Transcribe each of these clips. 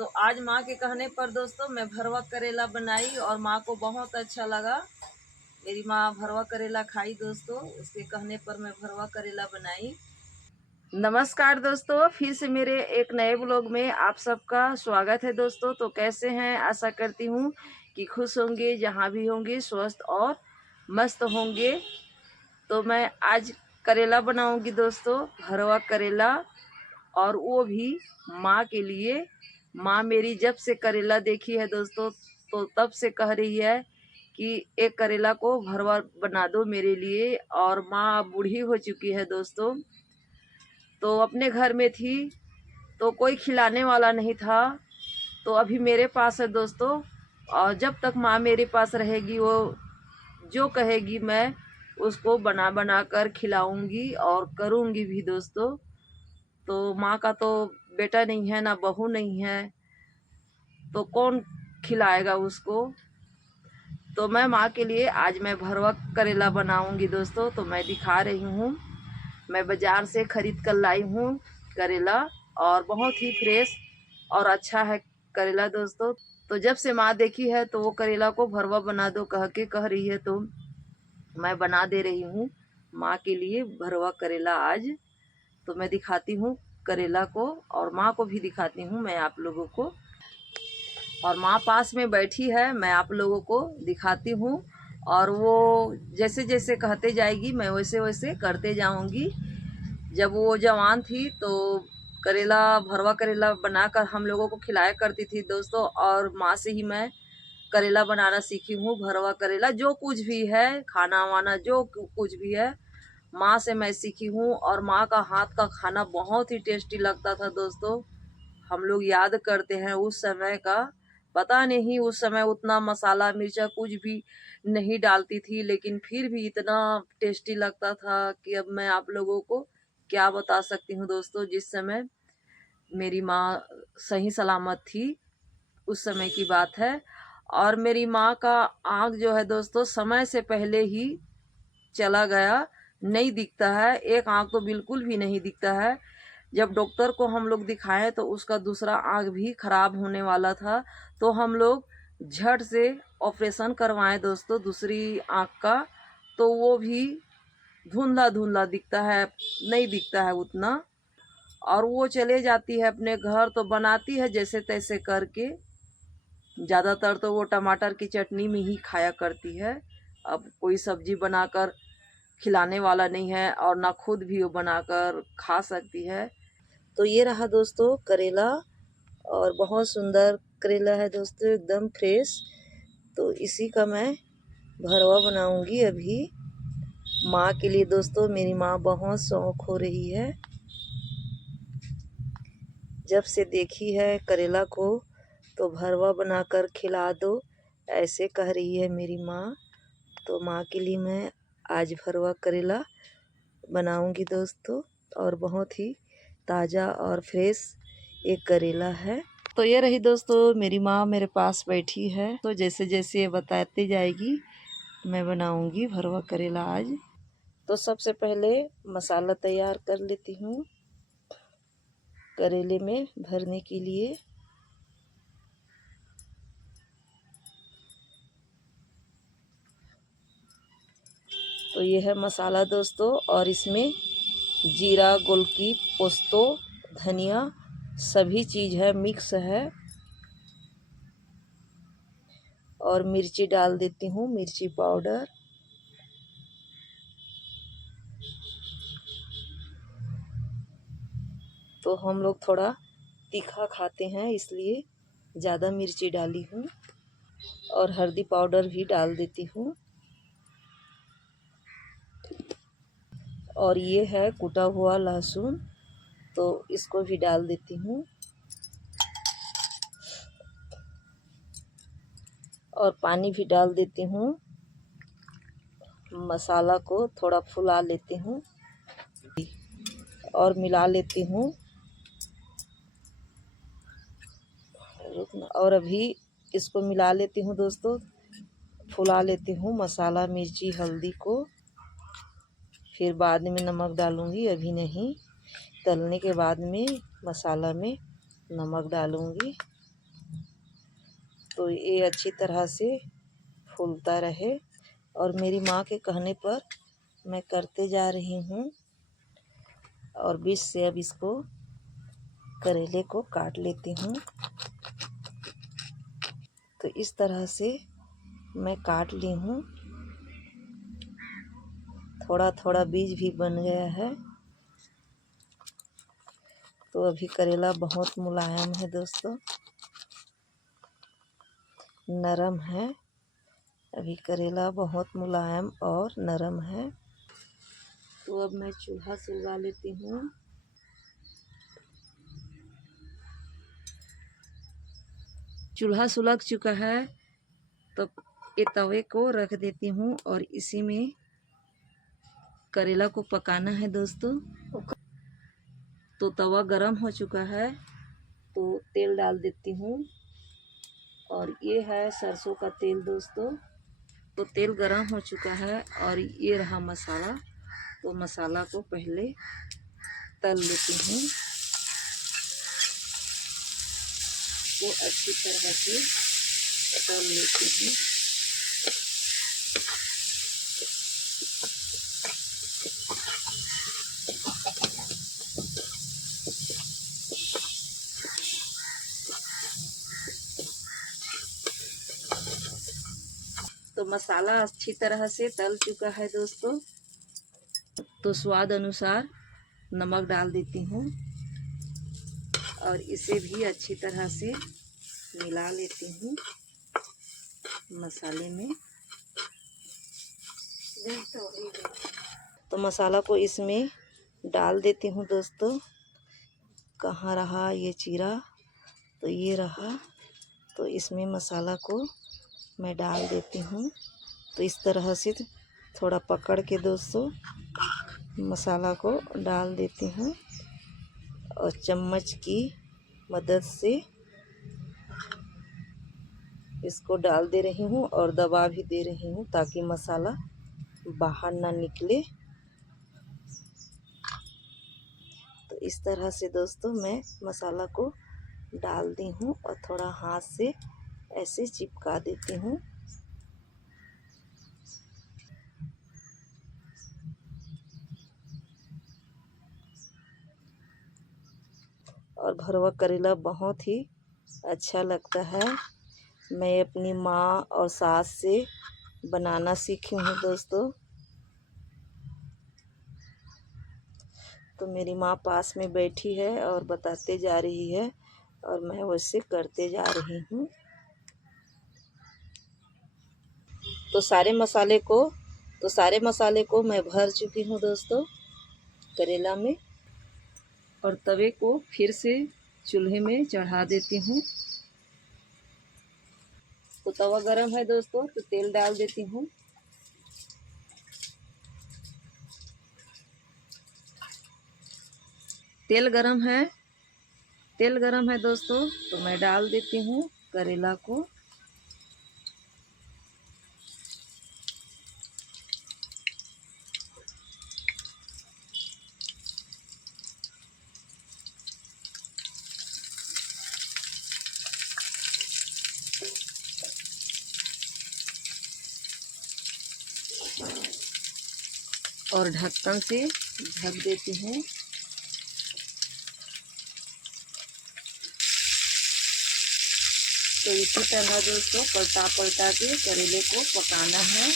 तो आज माँ के कहने पर दोस्तों मैं भरवा करेला बनाई और माँ को बहुत अच्छा लगा। मेरी माँ भरवा करेला खाई दोस्तों, उसके कहने पर मैं भरवा करेला बनाई। नमस्कार दोस्तों, फिर से मेरे एक नए ब्लॉग में आप सबका स्वागत है दोस्तों। तो कैसे हैं? आशा करती हूँ कि खुश होंगे, जहाँ भी होंगे स्वस्थ और मस्त होंगे। तो मैं आज करेला बनाऊंगी दोस्तों, भरवा करेला, और वो भी माँ के लिए। माँ मेरी जब से करेला देखी है दोस्तों, तो तब से कह रही है कि एक करेला को भरवा बना दो मेरे लिए। और माँ बूढ़ी हो चुकी है दोस्तों, तो अपने घर में थी तो कोई खिलाने वाला नहीं था। तो अभी मेरे पास है दोस्तों, और जब तक माँ मेरे पास रहेगी वो जो कहेगी मैं उसको बना बना कर खिलाऊंगी और करूंगी भी दोस्तों। तो माँ का तो बेटा नहीं है, ना बहू नहीं है, तो कौन खिलाएगा उसको। तो मैं माँ के लिए आज मैं भरवा करेला बनाऊंगी दोस्तों। तो मैं दिखा रही हूँ, मैं बाजार से खरीद कर लाई हूँ करेला, और बहुत ही फ्रेश और अच्छा है करेला दोस्तों। तो जब से माँ देखी है तो वो करेला को भरवा बना दो कह रही है, तो मैं बना दे रही हूँ माँ के लिए भरवा करेला आज। तो मैं दिखाती हूँ करेला को, और माँ को भी दिखाती हूँ मैं आप लोगों को। और माँ पास में बैठी है, मैं आप लोगों को दिखाती हूँ, और वो जैसे जैसे कहते जाएगी मैं वैसे वैसे करते जाऊँगी। जब वो जवान थी तो करेला, भरवा करेला बनाकर हम लोगों को खिलाया करती थी दोस्तों। और माँ से ही मैं करेला बनाना सीखी हूँ। भरवा करेला जो कुछ भी है, खाना वाना जो कुछ भी है, माँ से मैं सीखी हूँ। और माँ का हाथ का खाना बहुत ही टेस्टी लगता था दोस्तों। हम लोग याद करते हैं उस समय का, पता नहीं उस समय उतना मसाला मिर्चा कुछ भी नहीं डालती थी, लेकिन फिर भी इतना टेस्टी लगता था कि अब मैं आप लोगों को क्या बता सकती हूँ दोस्तों। जिस समय मेरी माँ सही सलामत थी उस समय की बात है। और मेरी माँ का आँख जो है दोस्तों समय से पहले ही चला गया, नहीं दिखता है। एक आँख तो बिल्कुल भी नहीं दिखता है। जब डॉक्टर को हम लोग दिखाए तो उसका दूसरा आँख भी खराब होने वाला था, तो हम लोग झट से ऑपरेशन करवाए दोस्तों दूसरी आँख का। तो वो भी धुंधला धुंधला दिखता है, नहीं दिखता है उतना। और वो चले जाती है अपने घर, तो बनाती है जैसे तैसे करके। ज़्यादातर तो वो टमाटर की चटनी में ही खाया करती है। अब कोई सब्जी बनाकर खिलाने वाला नहीं है, और ना खुद भी वो बनाकर खा सकती है। तो ये रहा दोस्तों करेला, और बहुत सुंदर करेला है दोस्तों, एकदम फ्रेश। तो इसी का मैं भरवा बनाऊंगी अभी माँ के लिए दोस्तों। मेरी माँ बहुत शौक हो रही है, जब से देखी है करेला को तो भरवा बनाकर खिला दो ऐसे कह रही है मेरी माँ। तो माँ के लिए मैं आज भरवा करेला बनाऊंगी दोस्तों, और बहुत ही ताज़ा और फ्रेश एक करेला है। तो ये रही दोस्तों मेरी माँ मेरे पास बैठी है, तो जैसे जैसे ये बताती जाएगी मैं बनाऊंगी भरवा करेला आज। तो सबसे पहले मसाला तैयार कर लेती हूँ करेले में भरने के लिए। तो ये है मसाला दोस्तों, और इसमें जीरा, गोलकी, पोस्तो, धनिया सभी चीज़ है, मिक्स है। और मिर्ची डाल देती हूँ, मिर्ची पाउडर। तो हम लोग थोड़ा तीखा खाते हैं इसलिए ज़्यादा मिर्ची डाली हूँ। और हल्दी पाउडर भी डाल देती हूँ। और ये है कुटा हुआ लहसुन, तो इसको भी डाल देती हूँ। और पानी भी डाल देती हूँ। मसाला को थोड़ा फुला लेती हूँ और मिला लेती हूँ। और अभी इसको मिला लेती हूँ दोस्तों, फुला लेती हूँ मसाला, मिर्ची, हल्दी को। फिर बाद में नमक डालूँगी, अभी नहीं, तलने के बाद में मसाला में नमक डालूँगी। तो ये अच्छी तरह से फूलता रहे। और मेरी माँ के कहने पर मैं करते जा रही हूँ। और बीच से अब इसको करेले को काट लेती हूँ। तो इस तरह से मैं काट ली हूँ। थोड़ा थोड़ा बीज भी बन गया है। तो अभी करेला बहुत मुलायम है दोस्तों, नरम है। अभी करेला बहुत मुलायम और नरम है। तो अब मैं चूल्हा सुलगा लेती हूँ। चूल्हा सुलग चुका है तो ये तवे को रख देती हूँ और इसी में करेला को पकाना है दोस्तों। तो तवा गरम हो चुका है तो तेल डाल देती हूँ। और ये है सरसों का तेल दोस्तों। तो तेल गरम हो चुका है और ये रहा मसाला। तो मसाला को पहले तल लेती हूँ। तो अच्छी तरह से तल लेती हूँ। तो मसाला अच्छी तरह से तल चुका है दोस्तों। तो स्वाद अनुसार नमक डाल देती हूँ और इसे भी अच्छी तरह से मिला लेती हूँ मसाले में। तो मसाला को इसमें डाल देती हूँ दोस्तों। कहाँ रहा ये चीरा, तो ये रहा। तो इसमें मसाला को मैं डाल देती हूँ। तो इस तरह से थोड़ा पकड़ के दोस्तों मसाला को डाल देती हूँ और चम्मच की मदद से इसको डाल दे रही हूँ और दबा भी दे रही हूँ ताकि मसाला बाहर ना निकले। तो इस तरह से दोस्तों मैं मसाला को डाल दी हूँ और थोड़ा हाथ से ऐसे चिपका देती हूँ। और भरवा करेला बहुत ही अच्छा लगता है। मैं अपनी माँ और सास से बनाना सीखी हूँ दोस्तों। तो मेरी माँ पास में बैठी है और बताते जा रही है और मैं वैसे करते जा रही हूँ। तो सारे मसाले को मैं भर चुकी हूँ दोस्तों करेला में। और तवे को फिर से चूल्हे में चढ़ा देती हूँ। तो तवा गरम है दोस्तों तो तेल डाल देती हूँ। तेल गरम है दोस्तों तो मैं डाल देती हूँ करेला को। और ढक्कन से ढक देती हूँ। तो इसी तरह दोस्तों पलटा के करेले को पकाना है।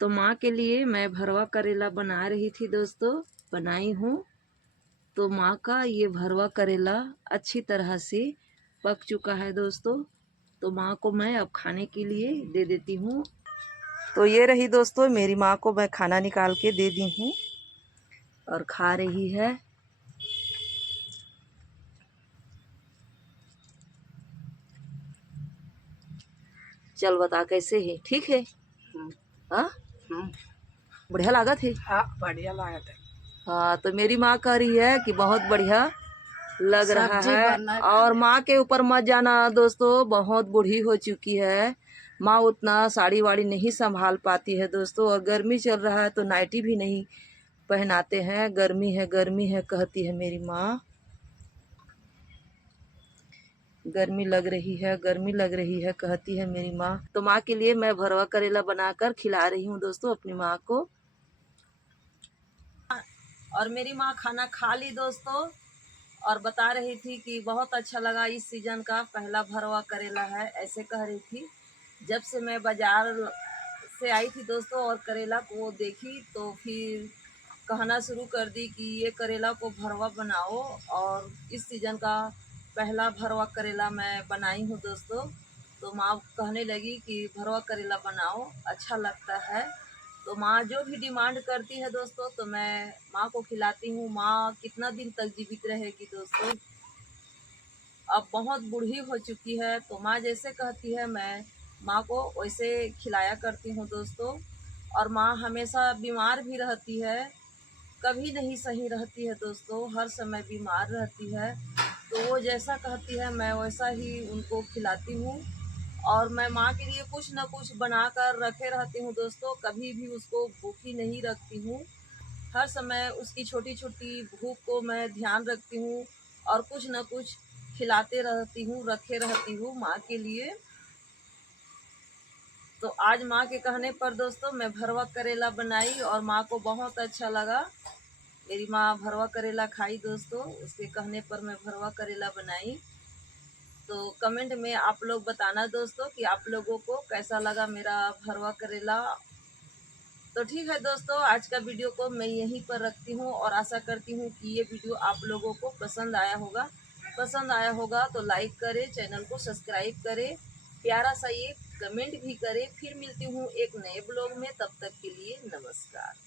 तो माँ के लिए मैं भरवा करेला बना रही थी दोस्तों, बनाई हूँ। तो माँ का ये भरवा करेला अच्छी तरह से पक चुका है दोस्तों। तो माँ को मैं अब खाने के लिए दे देती हूँ। तो ये रही दोस्तों मेरी माँ को मैं खाना निकाल के दे दी हूँ और खा रही है। चल बता कैसे है, ठीक है? हाँ, बढ़िया लागत है। हाँ बढ़िया लागत है। हाँ, तो मेरी माँ कह रही है कि बहुत बढ़िया लग रहा है। और माँ के ऊपर मत जाना दोस्तों, बहुत बूढ़ी हो चुकी है माँ, उतना साड़ी वाड़ी नहीं संभाल पाती है दोस्तों। और गर्मी चल रहा है तो नाइटी भी नहीं पहनाते हैं, गर्मी है कहती है मेरी माँ। गर्मी लग रही है कहती है मेरी माँ। तो माँ के लिए मैं भरवा करेला बनाकर खिला रही हूँ दोस्तों अपनी माँ को। और मेरी माँ खाना खा ली दोस्तों, और बता रही थी कि बहुत अच्छा लगा, इस सीजन का पहला भरवा करेला है, ऐसे कह रही थी। जब से मैं बाजार से आई थी दोस्तों और करेला को देखी तो फिर कहना शुरू कर दी कि ये करेला को भरवा बनाओ, और इस सीजन का पहला भरवा करेला मैं बनाई हूँ दोस्तों। तो माँ कहने लगी कि भरवा करेला बनाओ, अच्छा लगता है। तो माँ जो भी डिमांड करती है दोस्तों तो मैं माँ को खिलाती हूँ। माँ कितना दिन तक जीवित रहेगी दोस्तों, अब बहुत बूढ़ी हो चुकी है, तो माँ जैसे कहती है मैं माँ को वैसे खिलाया करती हूँ दोस्तों। और माँ हमेशा बीमार भी रहती है, कभी नहीं सही रहती है दोस्तों, हर समय बीमार रहती है। तो वो जैसा कहती है मैं वैसा ही उनको खिलाती हूँ। और मैं माँ के लिए कुछ न कुछ बना कर रखे रहती हूँ दोस्तों, कभी भी उसको भूखी नहीं रखती हूँ। हर समय उसकी छोटी छोटी भूख को मैं ध्यान रखती हूँ और कुछ न कुछ खिलाते रहती हूँ, रखे रहती हूँ माँ के लिए। तो आज माँ के कहने पर दोस्तों मैं भरवा करेला बनाई और माँ को बहुत अच्छा लगा। मेरी माँ भरवा करेला खाई दोस्तों, उसके कहने पर मैं भरवा करेला बनाई। तो कमेंट में आप लोग बताना दोस्तों कि आप लोगों को कैसा लगा मेरा भरवा करेला। तो ठीक है दोस्तों, आज का वीडियो को मैं यहीं पर रखती हूँ और आशा करती हूँ कि ये वीडियो आप लोगों को पसंद आया होगा। पसंद आया होगा तो लाइक करें, चैनल को सब्सक्राइब करें, प्यारा सा ये कमेंट भी करें। फिर मिलती हूँ एक नए ब्लॉग में, तब तक के लिए नमस्कार।